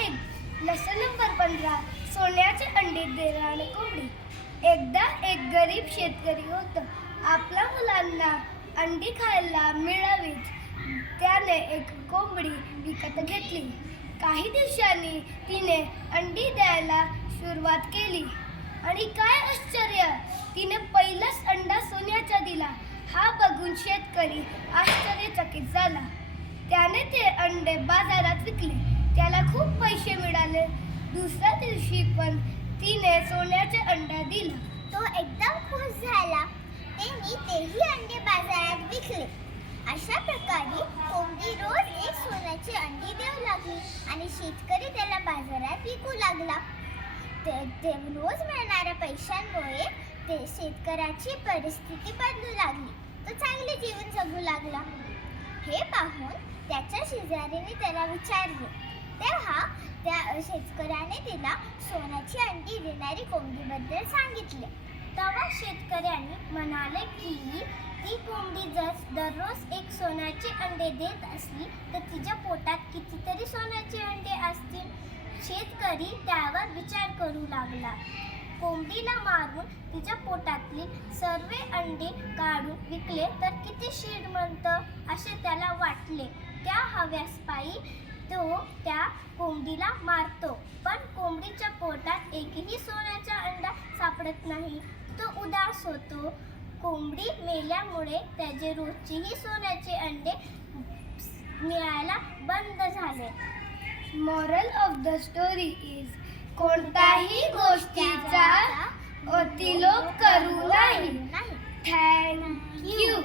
एक lesson number 15 सोन्याचे अंडे देणारी कोंबडी. एकदा एक गरीब शेतकरी होता. आपल्या मुलांना अंडी खायला मिळावीत त्याने एक कोंबडी विकत घेतली. काही दिवसांनी तिने अंडी द्यायला सुरुवात केली आणि काय आश्चर्य, तिने पहिलाच अंडा सोन्याचा दिला. हा बघून शेतकरी आश्चर्यचकित झाला. त्याने ते अंडे बाजारात विकले. त्याला खूप पैसे मिळाले. दुसऱ्या दिवशी पण तिने सोन्याचा अंडा दिला. तो एकदम खुश झाला. त्यांनी तेही अंडे बाजारात विकले. अशा प्रकारे कोंबडी रोज एक सोन्याची अंडी देऊ लागली आणि शेतकरी त्याला बाजारात विकू लागला. ते रोज मिळणाऱ्या पैशांमुळे ते शेतकऱ्याची परिस्थिती बदलू लागली. तो चांगले जीवन जगू लागला. हे पाहून त्याच्या शेजारीने त्याला विचारले. तेव्हा त्या शेतकऱ्याने तिला सोन्याची अंडी देणारी कोंबडीबद्दल सांगितले. तेव्हा शेतकऱ्याने म्हणाले की ती कोंबडी जर दररोज एक सोन्याचे अंडे देत असली तर तिच्या पोटात कितीतरी सोन्याचे अंडे असतील. शेतकरी त्यावर विचार करू लागला. कोंबडीला मारून तिच्या पोटातली सर्व अंडे काढून विकले तर किती श्रीमंत असे त्याला वाटले. त्या हव्यासपायी तो त्या कोंबडीला मारतो, पण कोंबडीच्या पोटात एकही सोन्याचा अंडा सापडत नाही. तो उदास होतो. कोंबडी मेल्यामुळे त्याचे रोजचेही सोन्याचे अंडे मिळायला बंद झाले. Moral of the story is कोणत्याही गोष्टीचा अतिलोभ करू नाही. Thank you.